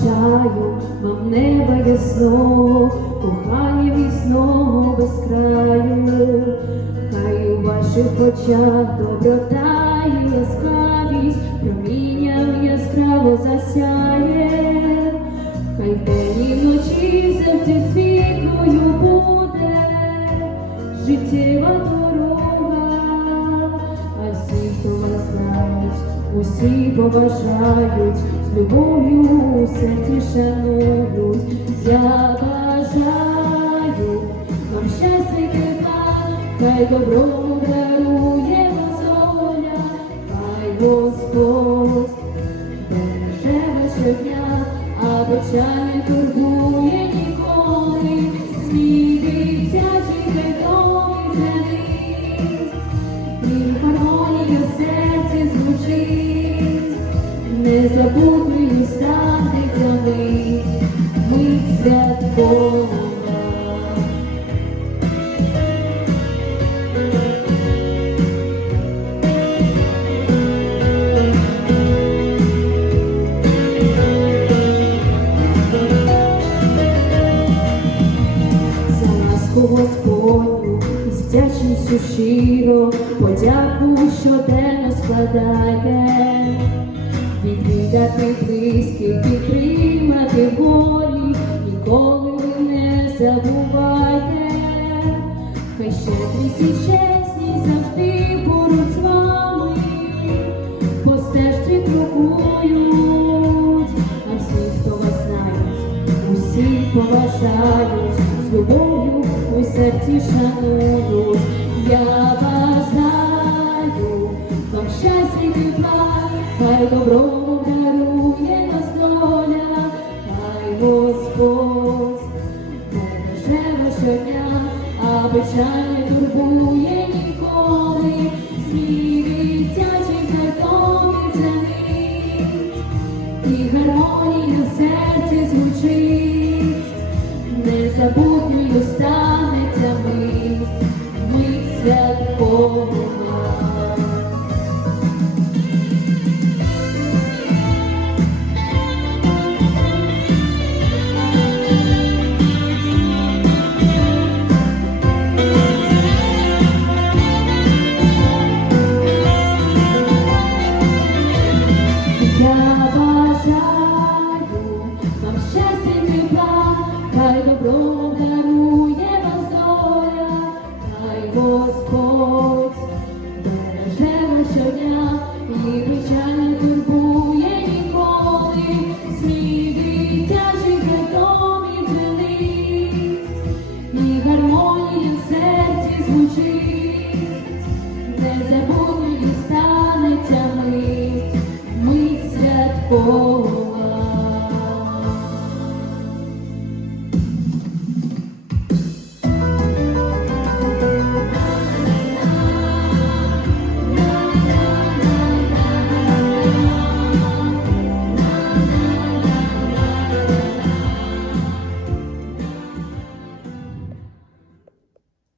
вважаю, мам неба ясного, кохання вісного без краю, хай у ваших очах доброта і яскравість, промінням яскраво засяє, хай день і ночі завжди світлою буде, життєва дорога, а всі, хто вас знають, усі поважають. Любов'ю усе. Хай добро дарує золя, хай Господь береже вас а печаль не турбує ніколи, щиро подяку щоденно складайте, відвідати близьких, підтримати горі, ніколи не забувайте, хай щедрість і чесність завжди поруч з вами, по стежці крокують, а всі, хто вас знають, усі поважають, з любов'ю у серці шанують. Хай добро дарує нас доля, хай Господь береже вас щодня, а печаль не турбує ніколи, дитячий картонний дзвенить, і гармонія в серці звучить, незабутньою станеться мить, мить святкова. Господь береже щодня і печаль не ніколи, сміх дитячий притомний дзвенить, і гармонія в серці звучить, незабутньою станеться мить, мить святкова.